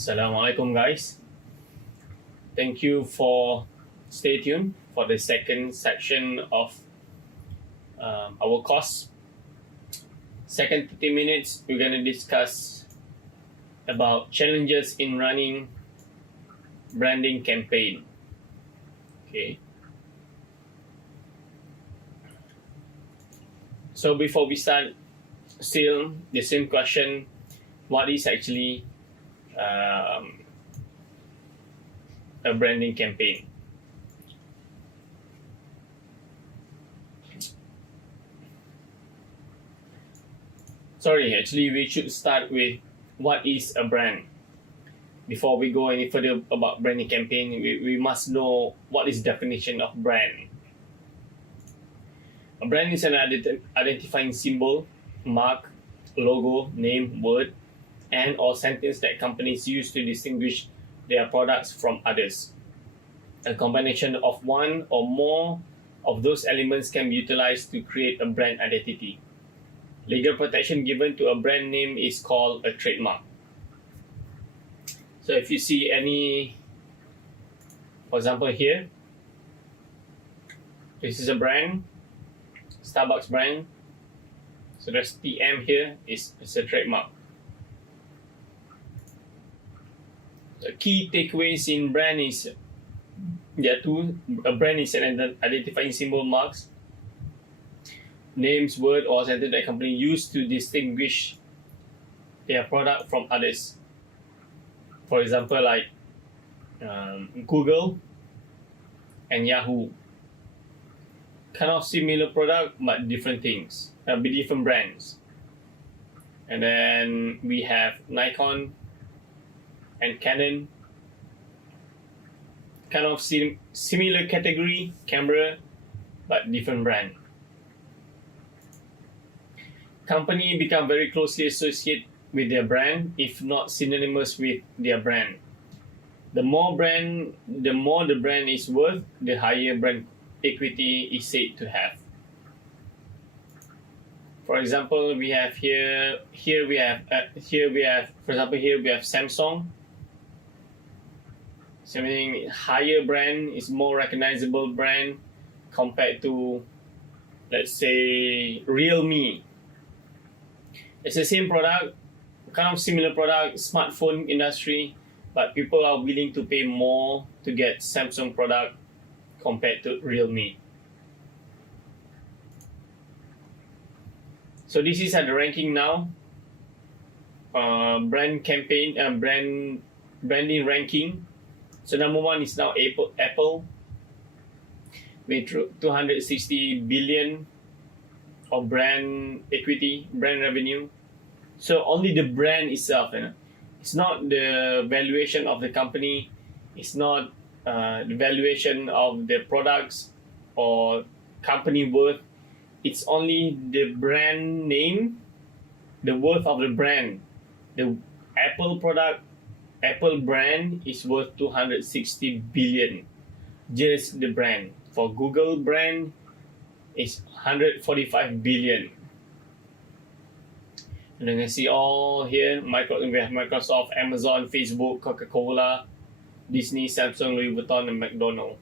Assalamualaikum guys. Thank you for stay tuned for the second section of our course. Second 30 minutes, we're going to discuss about challenges in running branding campaign. Okay. So before we start, still the same question: what is actually a branding campaign? Sorry, actually we should start with what is a brand. Before we go any further about branding campaign, we must know what is definition of brand. A brand is an identifying symbol, mark, logo, name, word, and or sentence that companies use to distinguish their products from others. A combination of one or more of those elements can be utilized to create a brand identity. Legal protection given to a brand name is called a trademark. So if you see any, for example here, this is a brand, Starbucks brand. So there's TM here, it's a trademark. The key takeaways in brand is there are two. A brand is an identifying symbol, marks, names, word, or sentence that company use to distinguish their product from others. For example, like Google and Yahoo. Kind of similar product, but different things. Be different brands. And then we have Nikon and Canon. Kind of similar category, camera, but different brand. Company become very closely associated with their brand, if not synonymous with their brand. The more the brand is worth, the higher brand equity is said to have. For example, we have here we have for example here we have Samsung. So meaning higher brand is more recognizable brand compared to, let's say, Realme. It's the same product, kind of similar product, smartphone industry, but people are willing to pay more to get Samsung product compared to Realme. So this is at the ranking now. Brand campaign, branding ranking. So number one is now Apple with 260 billion of brand equity, brand revenue. So only the brand itself, it's not the valuation of the company, it's not the valuation of the products or company worth. It's only the brand name, the worth of the brand. The Apple product, Apple brand is worth 260 billion, just the brand. For Google brand, it's 145 billion. And then you see all here, we have Microsoft, Amazon, Facebook, Coca-Cola, Disney, Samsung, Louis Vuitton, and McDonald's.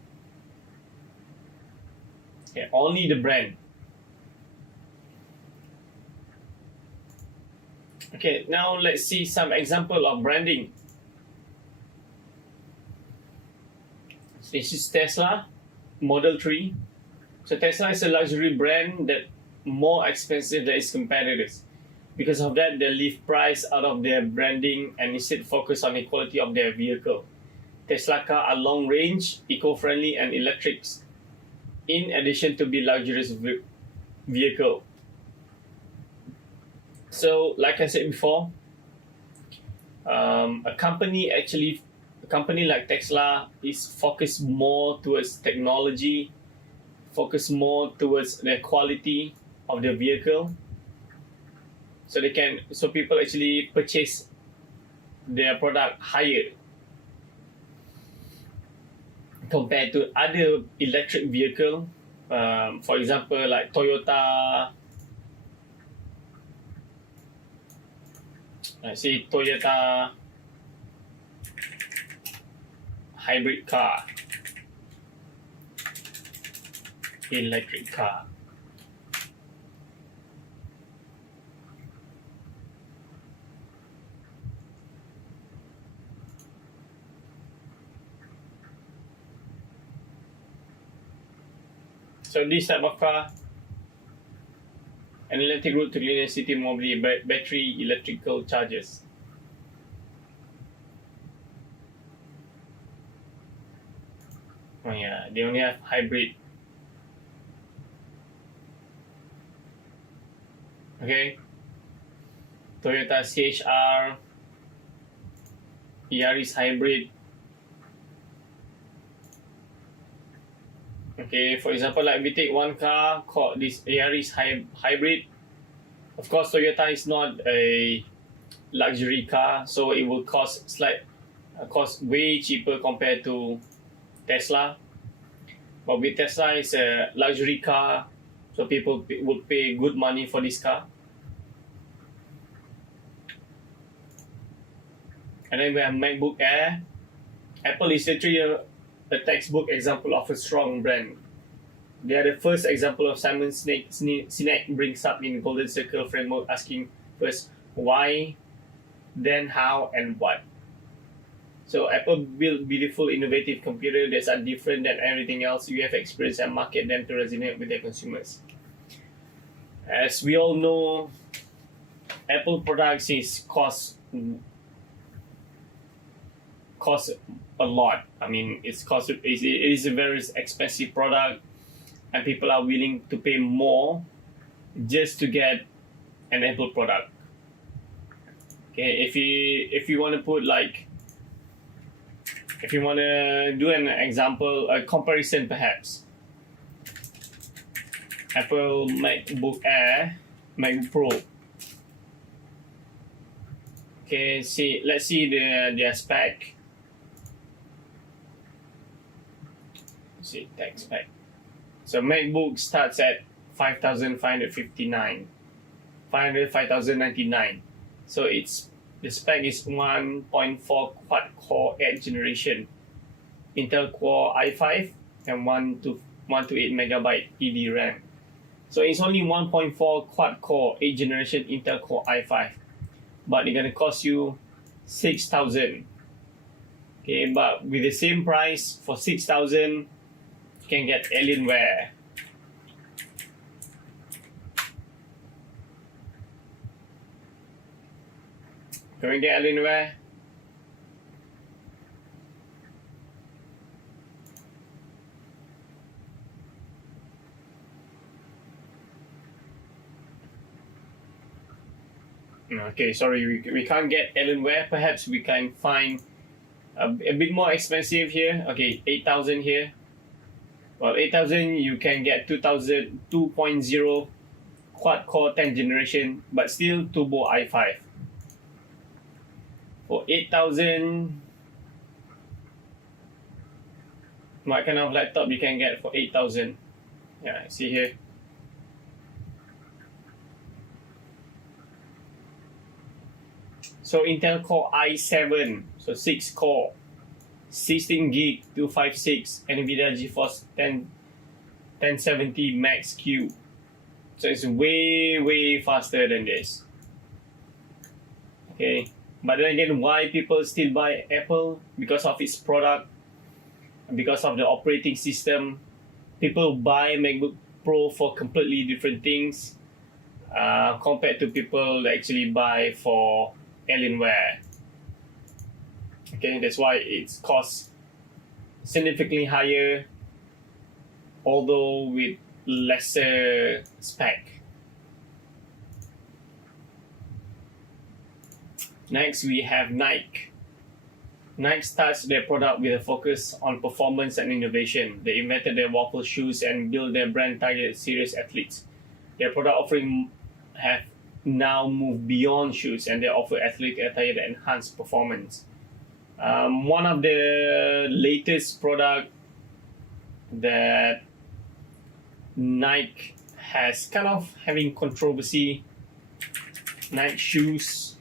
Okay, only the brand. Okay, now let's see some example of branding. So this is Tesla Model 3. So Tesla is a luxury brand that more expensive than its competitors. Because of that, they leave price out of their branding and instead focus on the quality of their vehicle. Tesla cars are long range, eco-friendly, and electrics, in addition to be luxurious vehicle. So, like I said before, a company like Tesla is focused more towards technology, focused more towards the quality of the vehicle. So people actually purchase their product higher compared to other electric vehicle. For example, like Toyota. I see Toyota hybrid car, electric car. So this type of car, an electric route to linear city mobility, battery electrical chargers. Oh yeah, they only have hybrid. Okay, Toyota CHR, Yaris hybrid. Okay, for example, like we take one car called this Yaris hybrid. Of course, Toyota is not a luxury car, so it will cost way cheaper compared to Tesla. But with Tesla, it's a luxury car, so people would pay good money for this car. And then we have MacBook Air. Apple is literally a textbook example of a strong brand. They are the first example of Simon Sinek brings up in Golden Circle framework, asking first why, then how, and what. So Apple built beautiful, innovative computers that are different than everything else you have experienced and market them to resonate with their consumers. As we all know, Apple products cost a lot. I mean, it is a very expensive product, and people are willing to pay more just to get an Apple product. Okay, if you want to put if you want to do an example, a comparison perhaps, Apple MacBook Air, MacBook Pro. Okay, let's see their spec. Let's see tech spec. So MacBook starts at 5,559, 5,099. So the spec is 1.4 quad-core 8th generation Intel Core i5 and 128 megabyte ED-RAM. So it's only 1.4 quad-core 8th generation Intel Core i5, but it's gonna cost you 6,000. Okay, but with the same price for 6,000, you can get Alienware. Can we get Alienware? Okay, sorry, we can't get Alienware. Perhaps we can find a bit more expensive here. Okay, 8,000 here. Well, 8,000 you can get 2.0 quad-core 10th generation, but still turbo i5. For 8,000, what kind of laptop you can get for 8,000? Yeah, see here. So Intel Core i7, so 6 core, 16 gig 256, NVIDIA GeForce 1070 Max Q. So it's way faster than this. Okay, but then again, why people still buy Apple? Because of its product, because of the operating system. People buy MacBook Pro for completely different things compared to people that actually buy for Alienware. Okay, that's why its costs significantly higher, although with lesser spec. Next, we have Nike. Nike starts their product with a focus on performance and innovation. They invented their waffle shoes and built their brand targeted serious athletes. Their product offering have now moved beyond shoes, and they offer athletic attire that enhance performance. One of the latest product that Nike has kind of having controversy, Nike shoes.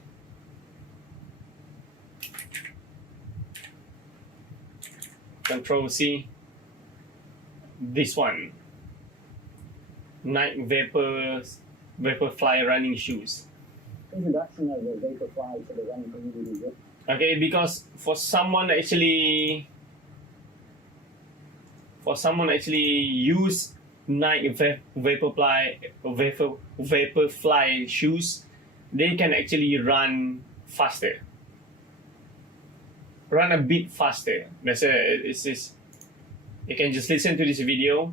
controversy. This one, Nike Vaporfly running shoes. Introduction of the Vaporfly to the running community. Okay, because for someone actually use Nike Vaporfly shoes, they can actually run faster, run a bit faster. You can just listen to this video.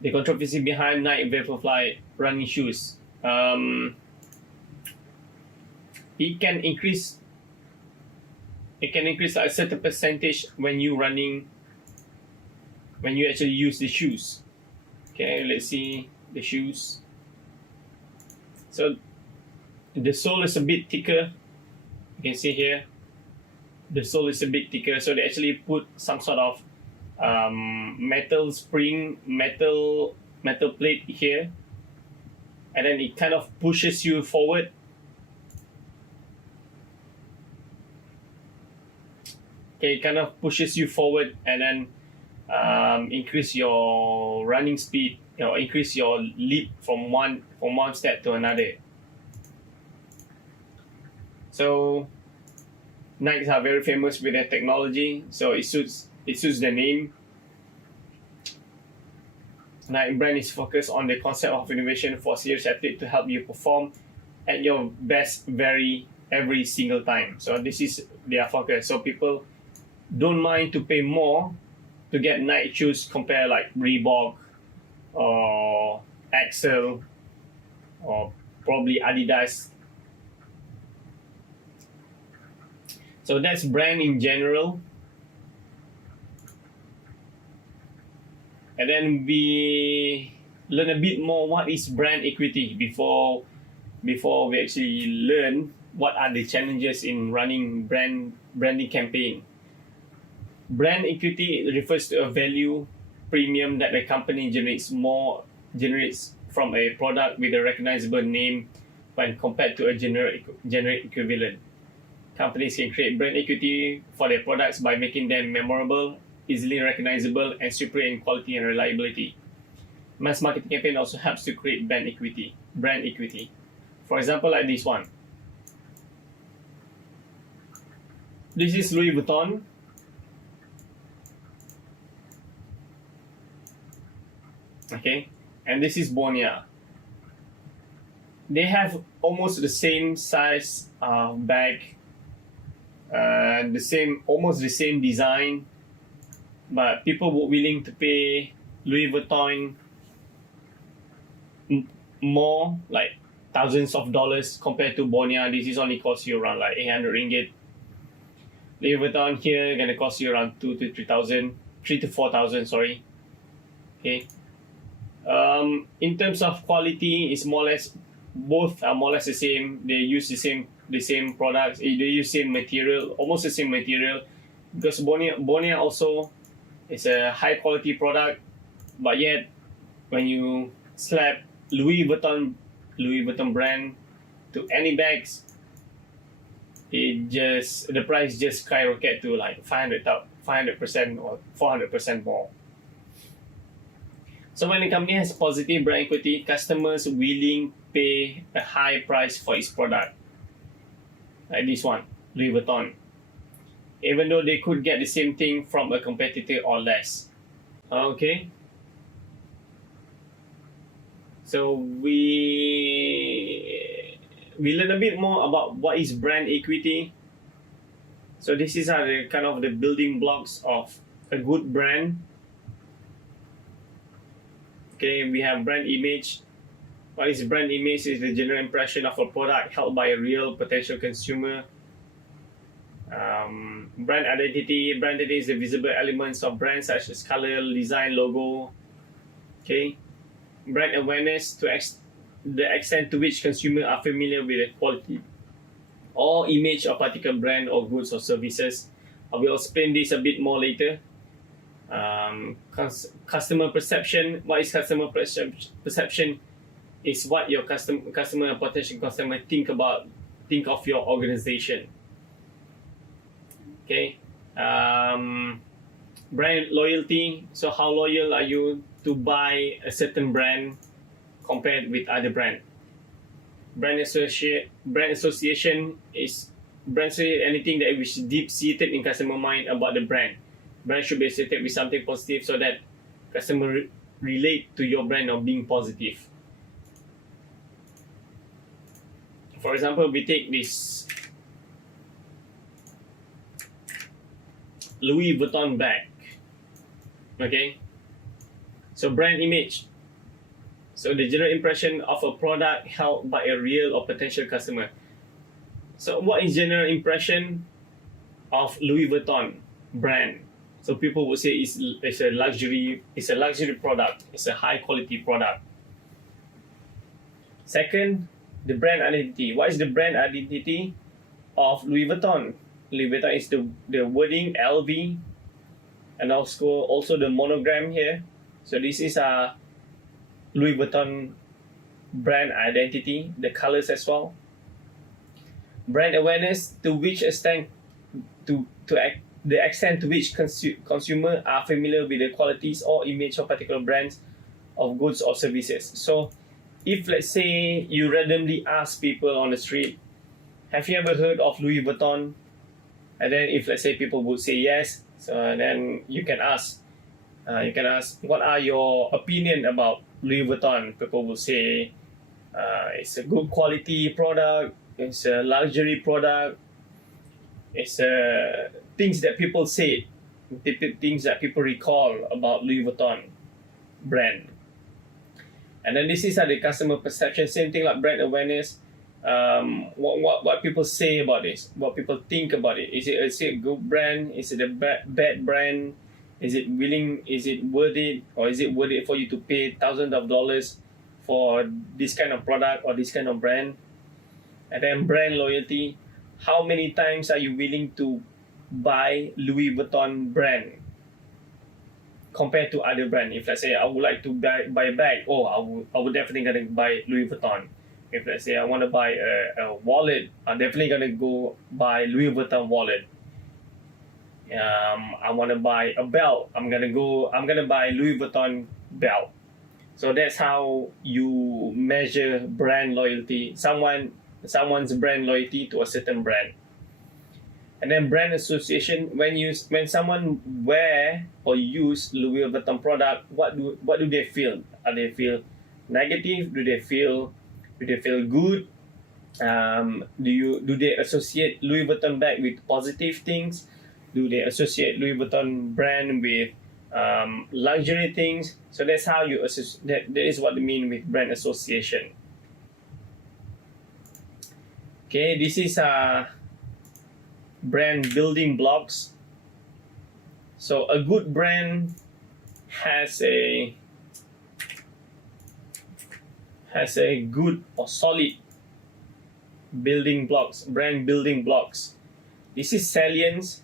The controversy behind Nike Vaporfly running shoes. It can increase a certain percentage when you actually use the shoes. Okay, let's see the shoes. So the sole is a bit thicker. You can see here, the sole is a bit thicker. So they actually put some sort of metal plate here, and then it kind of pushes you forward. Okay, it kind of pushes you forward, and then increase your running speed, increase your leap from one step to another. So Nikes are very famous with their technology, so it suits the name. Nike brand is focused on the concept of innovation for serious athletes to help you perform at your best every single time. So this is their focus. So people don't mind to pay more to get Nike shoes compare like Reebok or Axel or probably Adidas. So that's brand in general. And then we learn a bit more what is brand equity before we actually learn what are the challenges in running branding campaign. Brand equity refers to a value premium that the company generates from a product with a recognizable name when compared to a generic equivalent. Companies can create brand equity for their products by making them memorable, easily recognizable, and superior in quality and reliability. Mass marketing campaign also helps to create brand equity. For example, like this one. This is Louis Vuitton. Okay, and this is Bonia. They have almost the same size bag, almost the same design, but people were willing to pay Louis Vuitton more, like thousands of dollars compared to Bonia. This is only cost you around like 800 ringgit. Louis Vuitton here gonna cost you around 3,000 to 4,000. Sorry. Okay. In terms of quality, it's more or less both are more or less the same. They use the same products. They use same material, almost the same material, because Bonia also is a high quality product, but yet when you slap Louis Vuitton brand to any bags, the price just skyrocket to like 500% or 400% more. So when a company has positive brand equity, customers willing pay a high price for its product. Like this one, Louis Vuitton. Even though they could get the same thing from a competitor or less. Okay. So we learn a bit more about what is brand equity. So this is the kind of the building blocks of a good brand. Okay, we have brand image. What is brand image? Is the general impression of a product held by a real potential consumer. Brand identity. Brand identity is the visible elements of brands such as color, design, logo. Okay. Brand awareness, the extent to which consumers are familiar with the quality or image of particular brand or goods or services. I will explain this a bit more later. Customer perception. What is customer perception? Is what your customer potential customer think of your organization. Okay. Brand loyalty. So how loyal are you to buy a certain brand compared with other brand? Brand association is anything that is deep seated in customer mind about the brand. Brand should be associated with something positive so that customer relate to your brand of being positive. For example, we take this Louis Vuitton bag. Okay, so brand image. So the general impression of a product held by a real or potential customer. So what is general impression of Louis Vuitton brand? So people would say it's a luxury product. It's a high quality product. Second, the brand identity. What is the brand identity of Louis Vuitton? Louis Vuitton is the wording LV, and also the monogram here. So this is a Louis Vuitton brand identity, the colors as well. Brand awareness, to which extent the extent to which consumers are familiar with the qualities or image of particular brands of goods or services. So if let's say you randomly ask people on the street, have you ever heard of Louis Vuitton? And then if let's say people would say yes, so then you can ask, what are your opinion about Louis Vuitton? People will say it's a good quality product, it's a luxury product, it's things that people say, things that people recall about Louis Vuitton brand. And then this is the customer perception, same thing like brand awareness. What people say about this, what people think about it. Is it a good brand? Is it a bad brand? Is it worth it, or is it worth it for you to pay thousands of dollars for this kind of product or this kind of brand? And then brand loyalty. How many times are you willing to buy Louis Vuitton brand compared to other brand? If let's say I would like to buy a bag, I would definitely gonna buy Louis Vuitton. If let's say I want to buy a wallet, I'm definitely gonna go buy Louis Vuitton wallet. I want to buy a belt, I'm gonna buy Louis Vuitton belt. So that's how you measure brand loyalty, someone's brand loyalty to a certain brand. And then brand association, when someone wear or use Louis Vuitton product, what do they feel? Do they feel negative? Do they feel good? Do they associate Louis Vuitton bag with positive things? Do they associate Louis Vuitton brand with luxury things? So that's how you associate. That is what I mean with brand association. Okay, this is brand building blocks. So a good brand has a good or solid building blocks, brand building blocks. This is salience.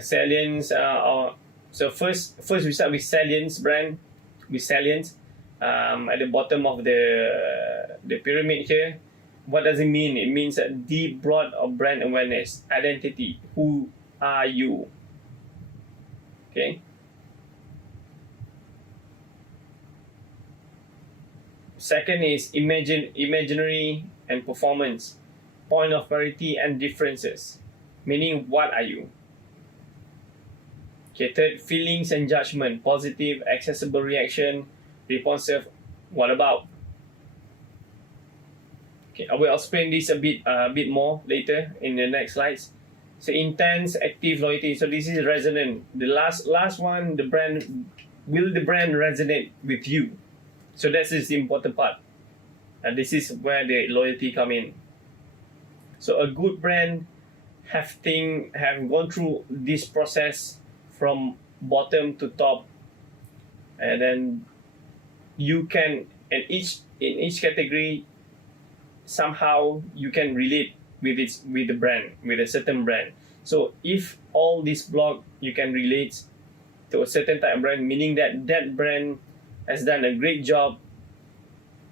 So first we start with salience brand, with salience. At the bottom of the pyramid here. What does it mean? It means a deep, broad of brand awareness, identity. Who are you? Okay. Second is imaginary and performance, point of parity and differences, meaning what are you? Okay, third, feelings and judgment, positive, accessible reaction, responsive, what about? Okay, I will explain this a bit more later in the next slides. So intense, active loyalty. So this is resonant. The last one, the brand resonate with you? So that is the important part, and this is where the loyalty come in. So a good brand have gone through this process from bottom to top, and then you can in each category somehow you can relate with the brand, with a certain brand. So if all this block you can relate to a certain type of brand, meaning that brand has done a great job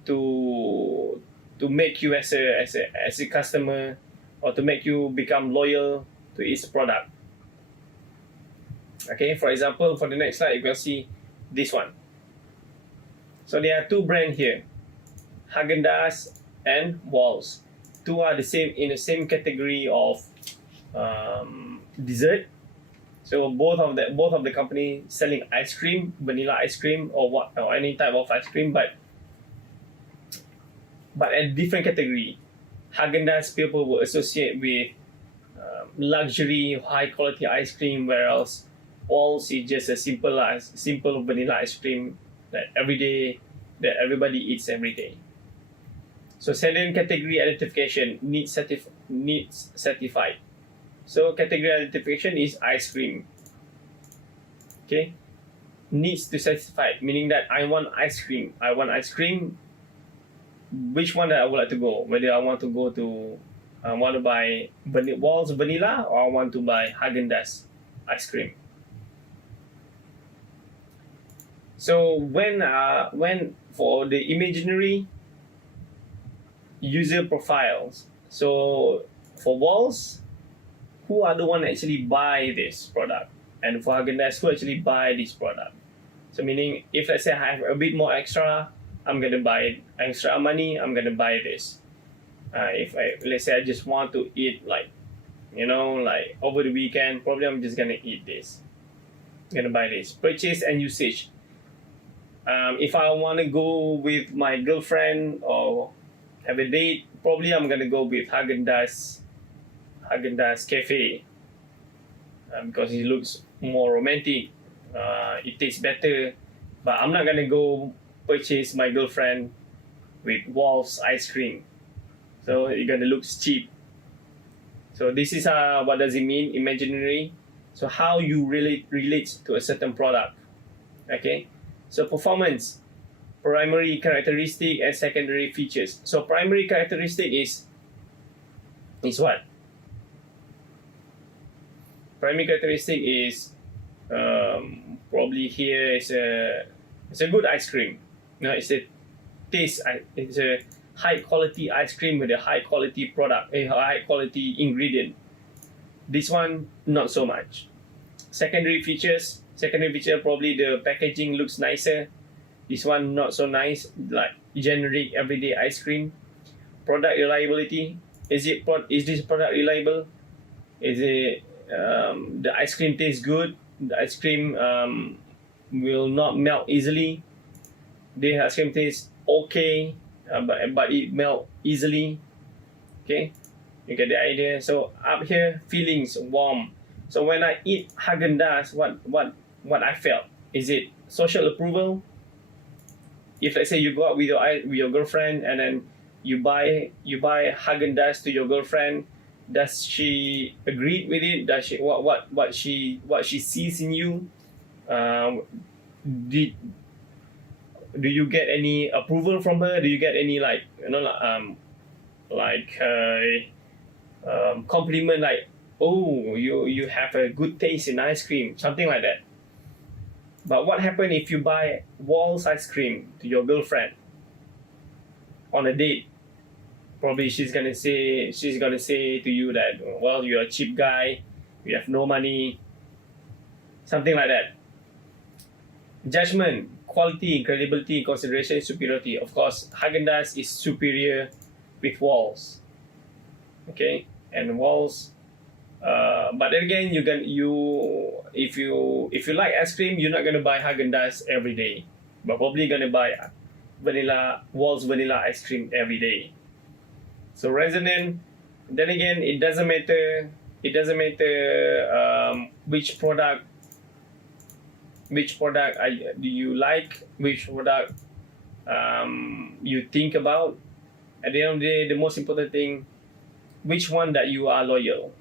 to make you as a customer, or to make you become loyal to its product. Okay, for example, for the next slide, you can see this one. So there are two brands here, Haagen-Dazs and Walls. Two are the same in the same category of dessert. So both of the company selling ice cream, vanilla ice cream, or any type of ice cream, but a different category. Haagen-Dazs people will associate with luxury, high quality ice cream, whereas Walls is just a simple vanilla ice cream that everybody eats every day. So second category identification needs certified. So category identification is ice cream. Okay, needs to certify, meaning that I want ice cream. Which one that I would like to go? Whether I want to go to want to buy Walls vanilla, or I want to buy Haagen-Dazs ice cream. So when for the imaginary user profiles, so for Walls, who are the one that actually buy this product, and for Haagen-Dazs, who actually buy this product. So meaning, if let's say I have a bit more extra, I'm gonna buy extra money, I'm gonna buy this. Let's say I just want to eat like over the weekend, probably I'm just gonna eat this. I'm gonna buy this. Purchase and usage. If I want to go with my girlfriend or have a date, probably I'm gonna go with Haagen-Dazs Cafe because it looks more romantic. It tastes better, but I'm not gonna go purchase my girlfriend with Walls ice cream. So it's gonna look cheap. So this is what does it mean, imaginary. So how you relate to a certain product. Okay. So performance, primary characteristic and secondary features. So primary characteristic is what? Primary characteristic is probably here is it's a good ice cream. It's a taste. It's a high quality ice cream with a high quality product, a high quality ingredient. This one not so much. Secondary feature probably the packaging looks nicer. This one not so nice, like generic everyday ice cream. Product reliability, is this product reliable? Is it the ice cream tastes good? The ice cream will not melt easily. The ice cream tastes okay, but it melt easily. Okay, you get the idea. So up here, feelings warm. So when I eat Haagen-Dazs, what I felt, is it social approval? If let's say you go out with your girlfriend and then you buy Haagen-Dazs to your girlfriend, does she agree with it? Does she what she sees in you? Do you get any approval from her? Do you get any compliment, like, oh, you have a good taste in ice cream, something like that? But what happens if you buy Walls ice cream to your girlfriend on a date? Probably she's gonna say to you that, well, you're a cheap guy, you have no money, something like that. Judgment, quality, credibility, consideration, superiority. Of course, Haagen-Dazs is superior with Walls. Okay, and Walls. But then again, if you like ice cream, you're not gonna buy Haagen-Dazs every day, but probably gonna buy Walls vanilla ice cream every day. So resonant. Then again, it doesn't matter. Which product do you like? Which product you think about? At the end of the day, the most important thing, which one that you are loyal.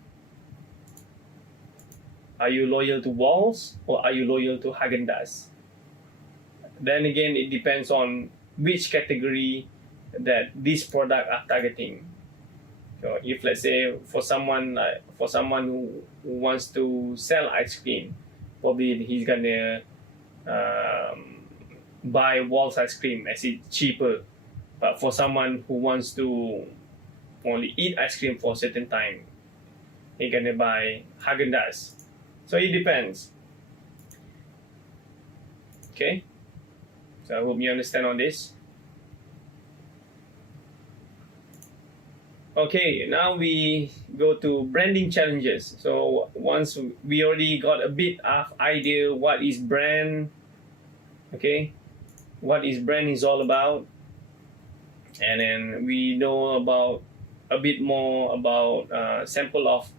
Are you loyal to Walls or are you loyal to Haagen-Dazs? Then again, it depends on which category that this product are targeting. So if let's say for someone who wants to sell ice cream, probably he's gonna buy Walls ice cream as it's cheaper. But for someone who wants to only eat ice cream for a certain time, he's gonna buy Haagen-Dazs. So it depends. Okay, so I hope you understand on this. Okay, now we go to branding challenges. So once we already got a bit of idea what is brand, okay, what is brand is all about, and then we know about a bit more about sample of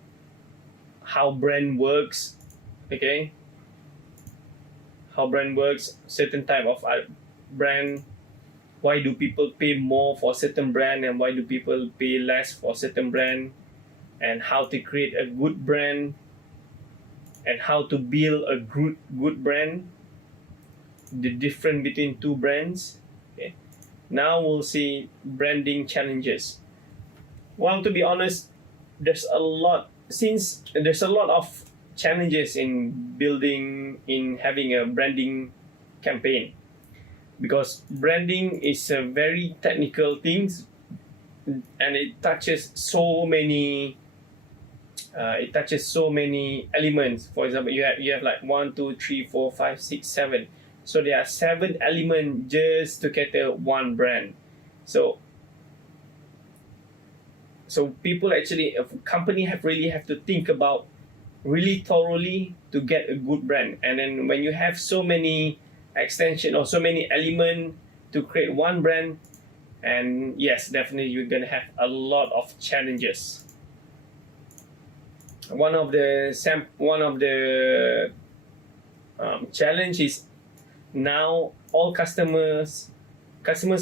how brand works, okay, how brand works, certain type of brand. Why do people pay more for certain brand and why do people pay less for certain brand, and how to create a good brand and how to build a good brand, the difference between two brands. Okay. Now we'll see branding challenges. Well, to be honest, there's a lot of challenges in building, in having a branding campaign, because branding is a very technical thing and it touches so many elements. For example, you have like 1, 2, 3, 4, 5, 6, 7. So there are 7 elements just to cater one brand. So people actually, a company really have to think about really thoroughly to get a good brand. And then when you have so many extension or so many elements to create one brand, and yes, definitely you're gonna have a lot of challenges. One of the challenge is now all customers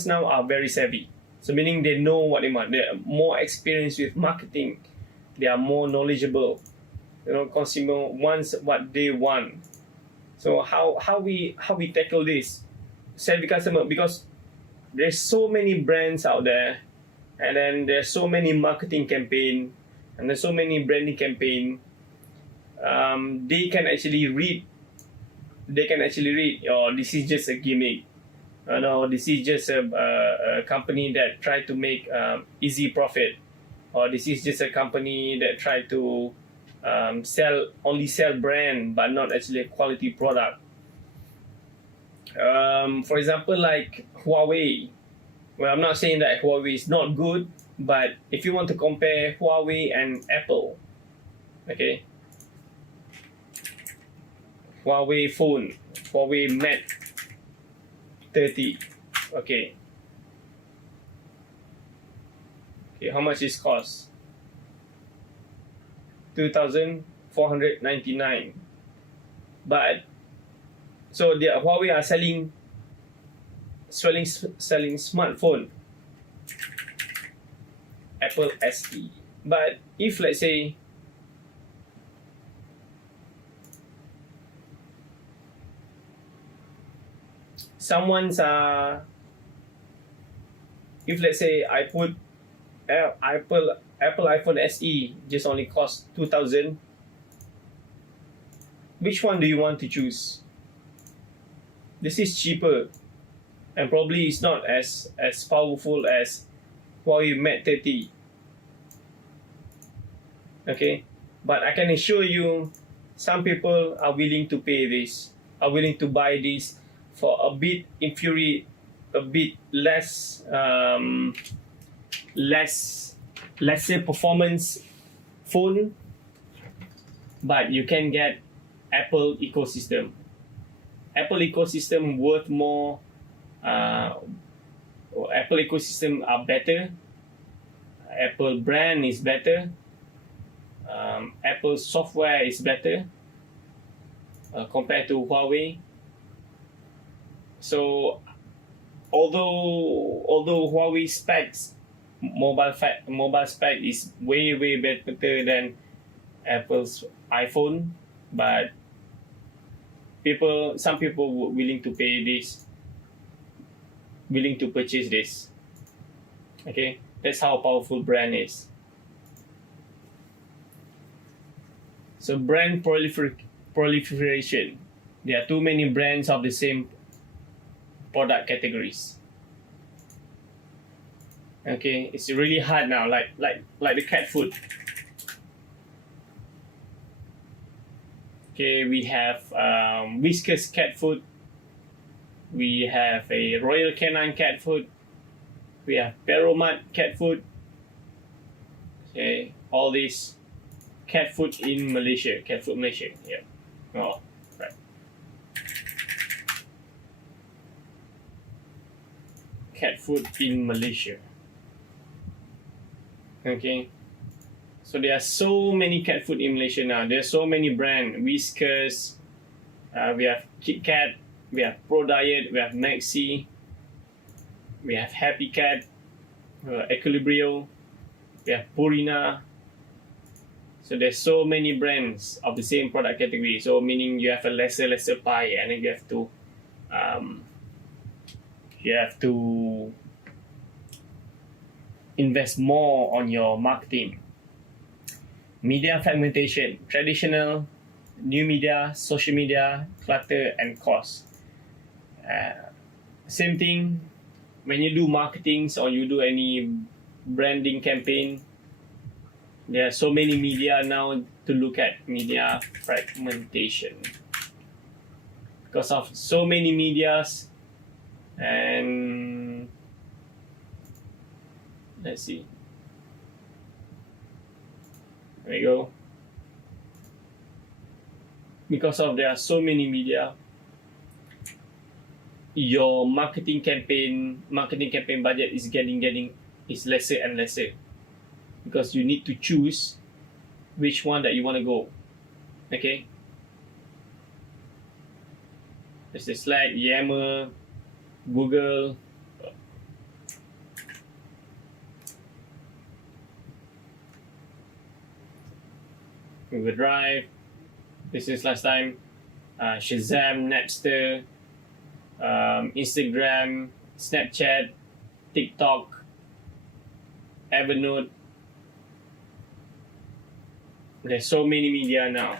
now are very savvy. So meaning they know what they want. They're more experienced with marketing. They are more knowledgeable. You know, consumer wants what they want. So how we tackle this savvy customer, because there's so many brands out there, and then there's so many marketing campaign, and there's so many branding campaign. They can actually read. Oh, this is just a gimmick. No, this is just a company that try to make easy profit, or this is just a company that try to sell brand but not actually a quality product. For example, like Huawei. Well, I'm not saying that Huawei is not good, but if you want to compare Huawei and Apple, okay, Huawei phone, Huawei Mate 30, okay, how much is cost? 2,499. But so the Huawei are selling smartphone, Apple SE. But if let's say if let's say I put Apple iPhone SE just only cost 2,000, which one do you want to choose? This is cheaper and probably it's not as powerful as Huawei Mate 30. Okay, but I can assure you some people are willing to pay this, are willing to buy this for a bit inferior, a bit lesser performance phone, but you can get Apple ecosystem. Apple ecosystem worth more. Apple ecosystem are better. Apple brand is better. Apple software is better compared to Huawei. So although Huawei specs, mobile spec is way better than Apple's iPhone, but some people were willing to pay this, willing to purchase this. Okay, that's how powerful brand is. So brand proliferation. There are too many brands of the same product categories. Okay, it's really hard now, like the cat food. Okay, we have Whiskas cat food, We have a Royal Canin cat food. We have Peromat cat food. Okay, all these cat food in Malaysia. Cat food Malaysia. Yeah. Oh, right. Cat food in Malaysia. Okay. So there are so many cat food in Malaysia now. There are so many brands. Whiskas. We have Kit Kat. We have Pro Diet. We have Maxi. We have Happy Cat. Equilibrio. We have Purina. So there's so many brands of the same product category. So meaning you have a lesser pie, and then you have to invest more on your marketing. Media fragmentation, traditional, new media, social media, clutter, and cost. Same thing when you do marketing or you do any branding campaign. There are so many media now to look at. Media fragmentation because of so many medias. And let's see, there we go. Because of there are so many media, your marketing campaign budget is is lesser and lesser, because you need to choose which one that you want to go. Okay, there's the Slack, Yammer, Google. Google Drive. This is last time. Shazam, Napster, Instagram, Snapchat, TikTok, Evernote. There's so many media now.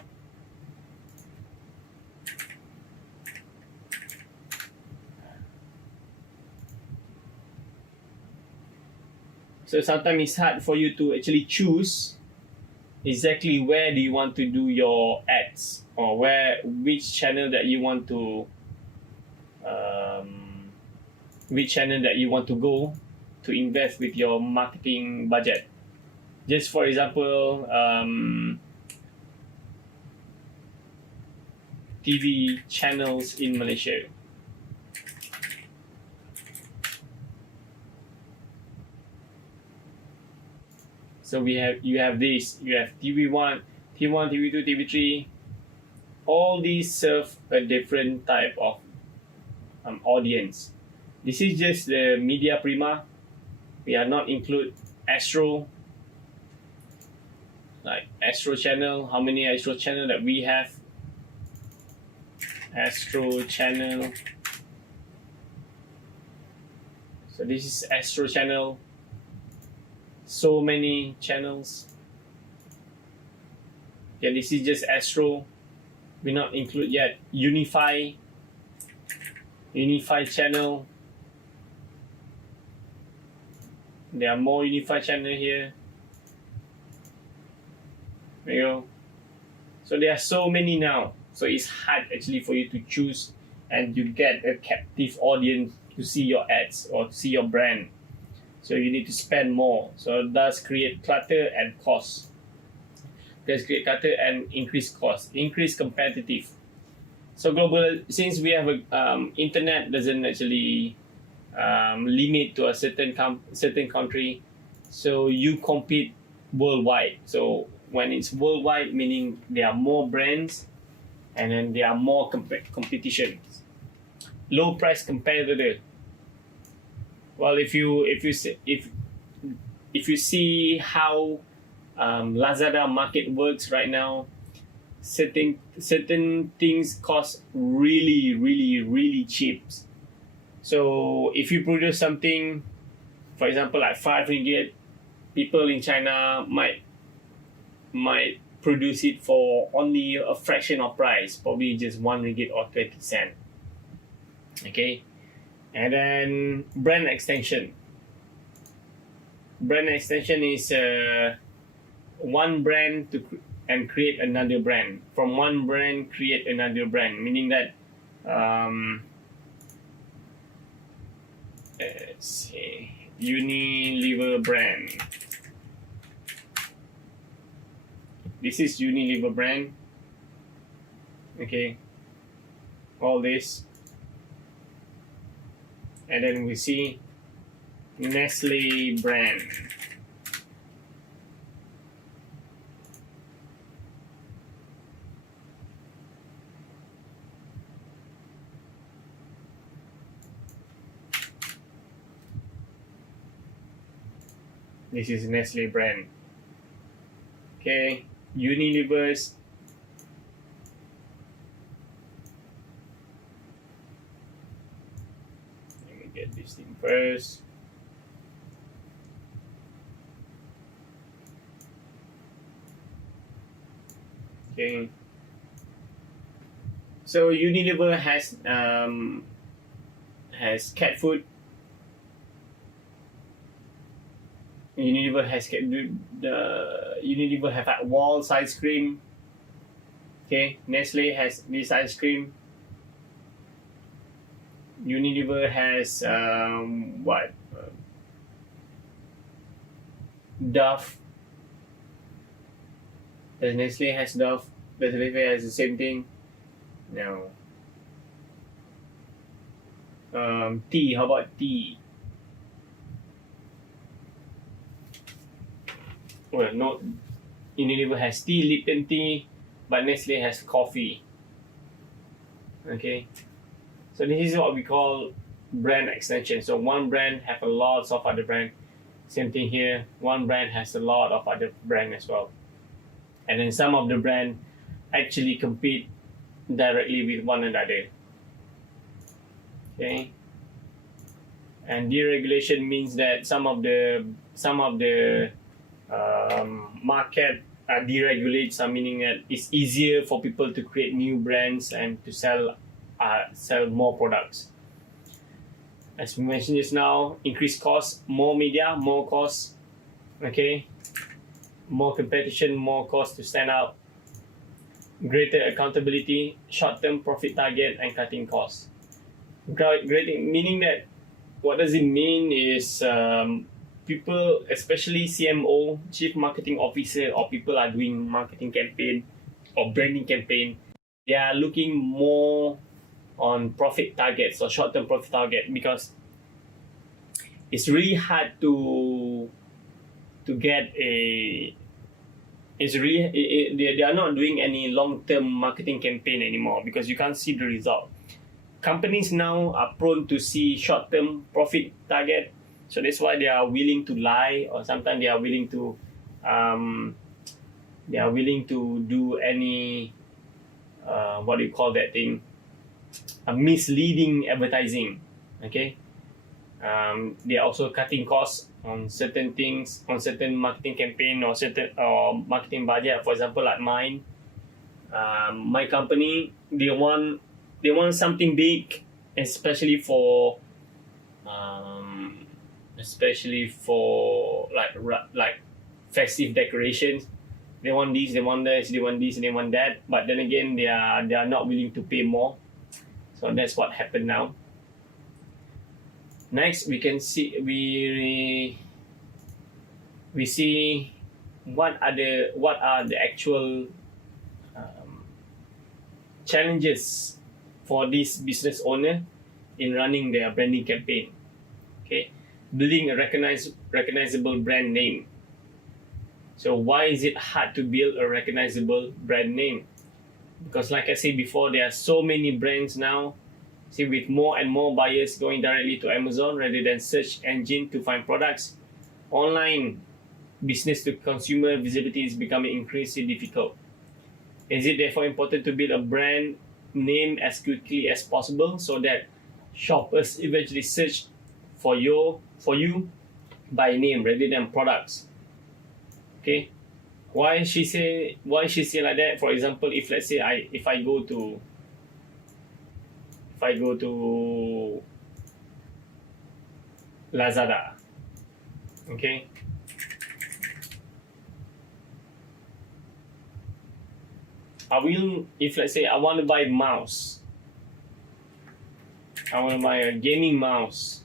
So sometimes it's hard for you to actually choose exactly where do you want to do your ads, or which channel that you want to go to invest with your marketing budget. Just for example, TV channels in Malaysia. So you have this. You have TV1, TV2, TV3. All these serve a different type of audience. This is just the media prima. We are not include Astro, like Astro channel. How many Astro channel that we have? Astro channel. So this is Astro channel. So many channels. Okay, this is just Astro. We not include yet Unify channel. There are more Unify channel here. There you go. So there are so many now. So it's hard actually for you to choose, and you get a captive audience to see your ads or to see your brand. So you need to spend more. So it does create clutter and cost. Does create clutter and increase cost, increase competitive. So global, since we have internet doesn't actually limit to a certain country, so you compete worldwide. So when it's worldwide, meaning there are more brands, and then there are more competition. Low price competitor. Well, if you see how Lazada market works right now, certain things cost really cheap. So if you produce something, for example, like 5 ringgit, people in China might produce it for only a fraction of price, probably just 1 ringgit or 20 cent. Okay, and then brand extension. Brand extension is one brand and create another brand. From one brand, create another brand, meaning that let's see, Unilever brand. This is Unilever brand. Okay, all this, and then we see Nestle brand. This is Nestle brand. Okay, Unilever's. Let me get this thing first. Okay. So Unilever has cat food. Unilever has Unilever have a Walls ice cream. Okay, Nestle has this ice cream. Unilever has what? Dove. Does Nestle has Dove? Does Nestle has the same thing? No. Tea. How about tea? Well, no. Unilever has tea, Lipton tea, but Nestle has coffee. Okay. So this is what we call brand extension. So one brand have a lot of other brand. Same thing here. One brand has a lot of other brand as well. And then some of the brand actually compete directly with one another. Okay. And deregulation means that some of the market are deregulated, so meaning that it's easier for people to create new brands and to sell more products. As we mentioned just now, increased cost, more media, more cost. Okay, more competition, more cost to stand out. Greater accountability, short-term profit target, and cutting costs. Meaning that what does it mean is people, especially CMO, Chief Marketing Officer, or people are doing marketing campaign or branding campaign, they are looking more on profit targets or short-term profit target, because it's really hard to get a. It's really they are not doing any long-term marketing campaign anymore because you can't see the result. Companies now are prone to see short-term profit target, so that's why they are willing to lie, or sometimes they are willing to do any what do you call that thing? A misleading advertising. Okay, they are also cutting costs on certain things, on certain marketing campaign or certain marketing budget. For example, like mine, my company, they want something big, especially for like festive decorations. They want this, they want this, they want this, they want that. But then again, they are not willing to pay more. So that's what happened now. Next, we can see we see what are the actual challenges for this business owner in running their branding campaign. Okay, building a recognizable brand name. So why is it hard to build a recognizable brand name? Because like I said before, there are so many brands now. See, with more and more buyers going directly to Amazon rather than search engine to find products, online business to consumer visibility is becoming increasingly difficult. Is it therefore important to build a brand name as quickly as possible so that shoppers eventually search for you by name rather than products? Okay, why she say like that? For example, if let's say if I go to Lazada, okay, if let's say I want to buy mouse, I want to buy a gaming mouse,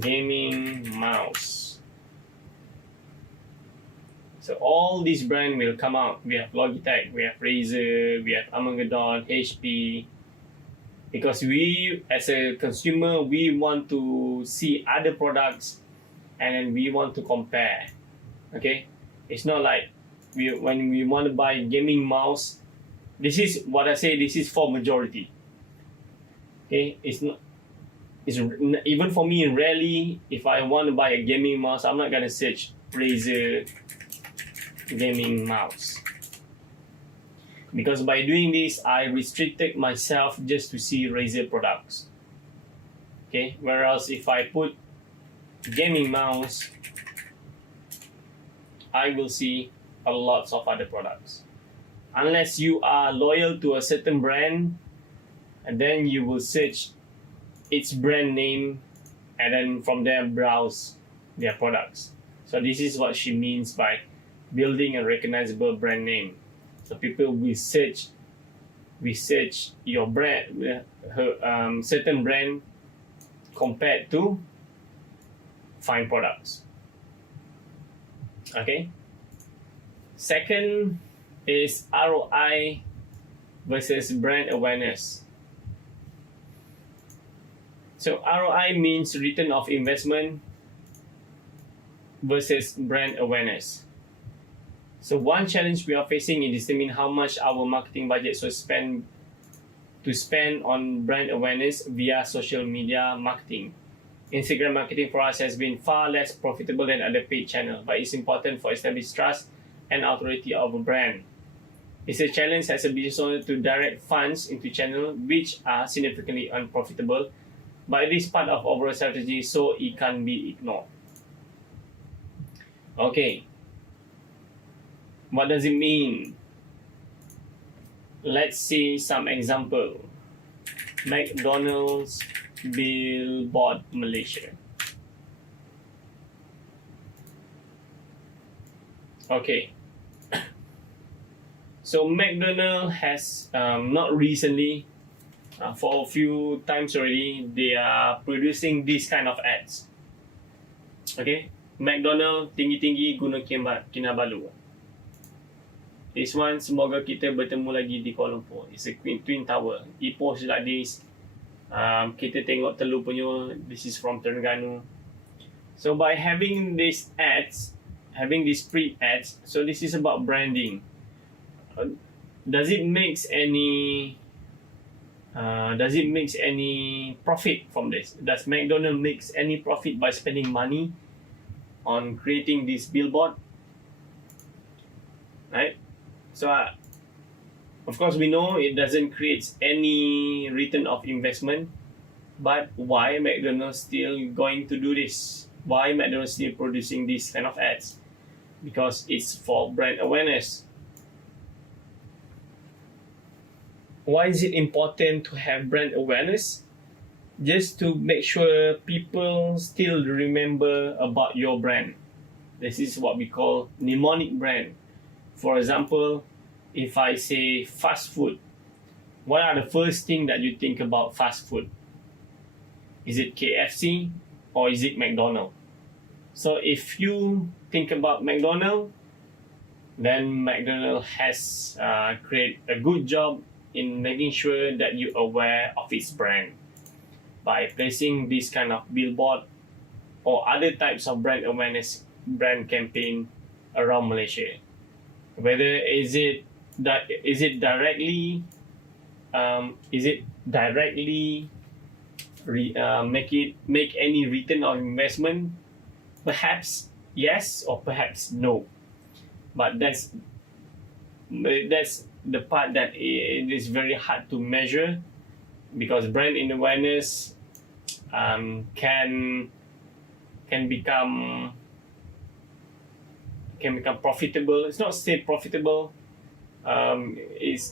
gaming mouse. So all these brands will come out. We have Logitech, we have Razer, we have Armageddon, HP. Because we, as a consumer, we want to see other products and then we want to compare. Okay, it's not like when we want to buy gaming mouse. This is what I say. This is for majority. Okay, it's not. It's even for me. Rarely, if I want to buy a gaming mouse, I'm not gonna search Razer gaming mouse, because by doing this, I restricted myself just to see Razer products. Okay, whereas if I put gaming mouse, I will see a lots of other products. Unless you are loyal to a certain brand, and then you will search its brand name and then from there browse their products. So this is what she means by building a recognizable brand name. So people will search your brand, certain brand compared to find products. Okay. Second is ROI versus brand awareness. So ROI means return of investment versus brand awareness. So one challenge we are facing is determine how much our marketing budget should spend on brand awareness via social media marketing. Instagram marketing for us has been far less profitable than other paid channels, but it's important for establish trust and authority of a brand. It's a challenge as a business owner to direct funds into channels which are significantly unprofitable, but it is part of overall strategy, so it can't be ignored. Okay. What does it mean? Let's see some example. McDonald's billboard Malaysia. Okay. So McDonald's has not recently, for a few times already, they are producing this kind of ads. Okay, McDonald's tinggi-tinggi Gunung Kinabalu. This one, semoga kita bertemu lagi di Kuala Lumpur. It's a twin tower. It posts like this. Kita tengok telur punya. This is from Terengganu. So by having these ads, having these pre ads, so this is about branding. Does it makes any profit from this? Does McDonald's makes any profit by spending money on creating this billboard? Right? So of course we know it doesn't create any return of investment, but why McDonald's still going to do this? Why McDonald's still producing this kind of ads? Because it's for brand awareness. Why is it important to have brand awareness? Just to make sure people still remember about your brand. This is what we call mnemonic brand. For example, if I say fast food, what are the first thing that you think about fast food? Is it KFC or is it McDonald's? So if you think about McDonald's, then McDonald's has created a good job in making sure that you're aware of its brand by placing this kind of billboard or other types of brand awareness brand campaign around Malaysia. Whether is it directly make any return on investment? Perhaps yes or perhaps no. But that's the part that it is very hard to measure, because brand awareness can become profitable. It's not say profitable. It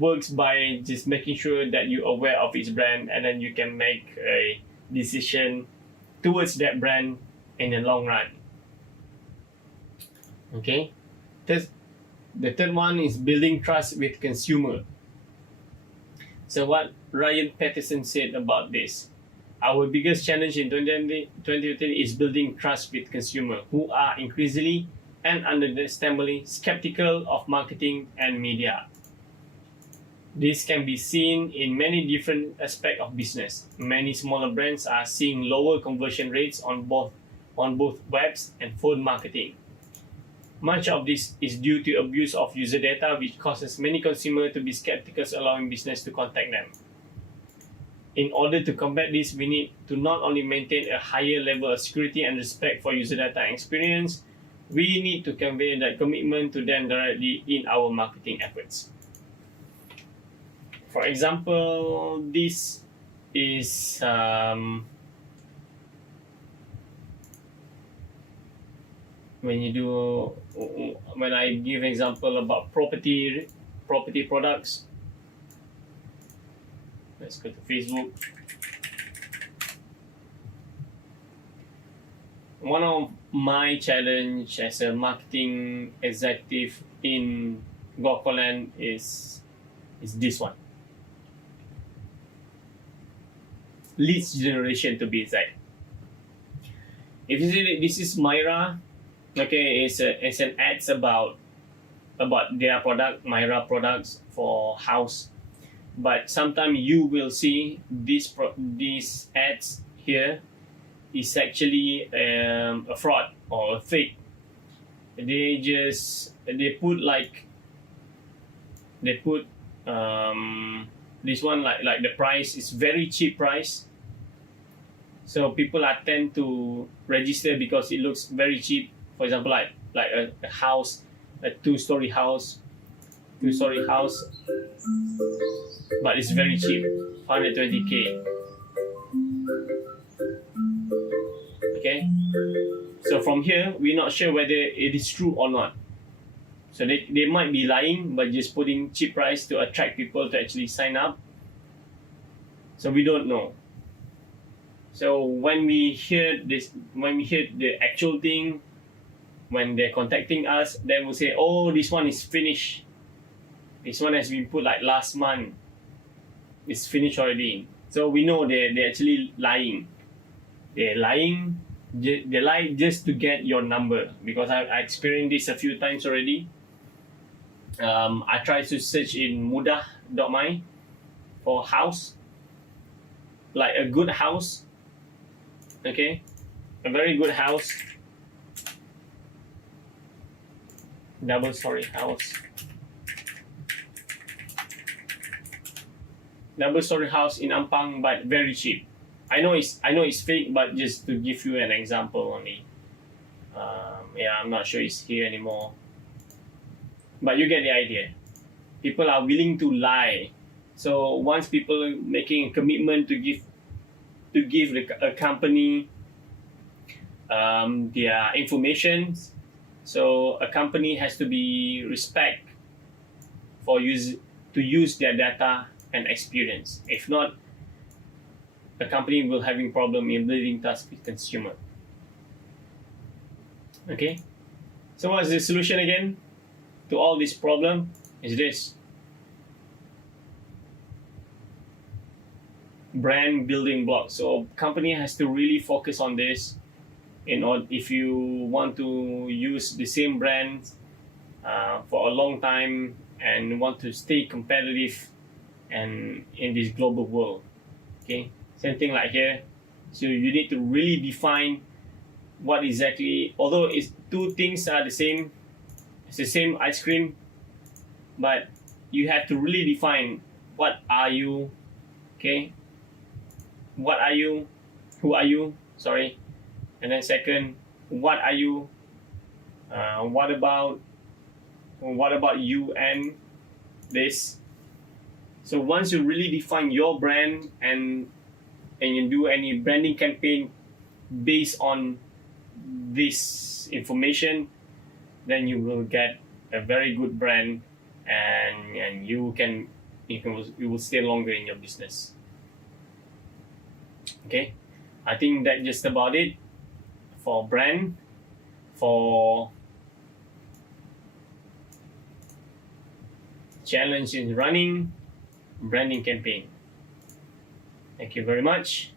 works by just making sure that you're aware of its brand, and then you can make a decision towards that brand in the long run. Okay. The third one is building trust with consumer. So what Ryan Patterson said about this, our biggest challenge in 2020 is building trust with consumers who are increasingly and understandably skeptical of marketing and media. This can be seen in many different aspects of business. Many smaller brands are seeing lower conversion rates on both webs and phone marketing. Much of this is due to abuse of user data, which causes many consumers to be skeptical, allowing business to contact them. In order to combat this, we need to not only maintain a higher level of security and respect for user data and experience, we need to convey that commitment to them directly in our marketing efforts. For example, this is when I give example about property products. Let's go to Facebook. One of my challenge as a marketing executive in Gokoland is this one. Leads generation, to be exact. If you see, this is Myra. Okay, it's an ads about their product, Myra products for house. But sometimes you will see these ads here is actually a fraud or a fake. They put this one like the price is very cheap price. So people tend to register because it looks very cheap. For example, like a house, a two-story house, but it's very cheap, 120K. Okay, so from here we're not sure whether it is true or not. So they might be lying, but just putting cheap price to attract people to actually sign up. So we don't know. So when we hear the actual thing, when they're contacting us, then we'll say, oh, this one is finished. This one has been put like last month. It's finished already. So we know they're actually lying. They lie just to get your number, because I experienced this a few times already. I tried to search in mudah.my for house, like a good house. Okay, a very good house, double-story house in Ampang, but very cheap. I know it's fake, but just to give you an example only. I'm not sure it's here anymore, but you get the idea. People are willing to lie. So once people making a commitment to give a company their information, so a company has to be respect to use their data and experience. If not, the company will having problem in building trust with consumer. Okay, so what's the solution again to all this problem? Is this brand building block. So company has to really focus on this. If you want to use the same brand for a long time and want to stay competitive and in this global world. Okay, same thing like here. So you need to really define what exactly, although it's two things are the same, it's the same ice cream, but you have to really define what are you, okay? What are you? Who are you? Sorry. And then second, what are you? What about you and this? So once you really define your brand and you do any branding campaign based on this information, then you will get a very good brand, and you will stay longer in your business. Okay, I think that's just about it for brand, for challenge in running branding campaign. Thank you very much.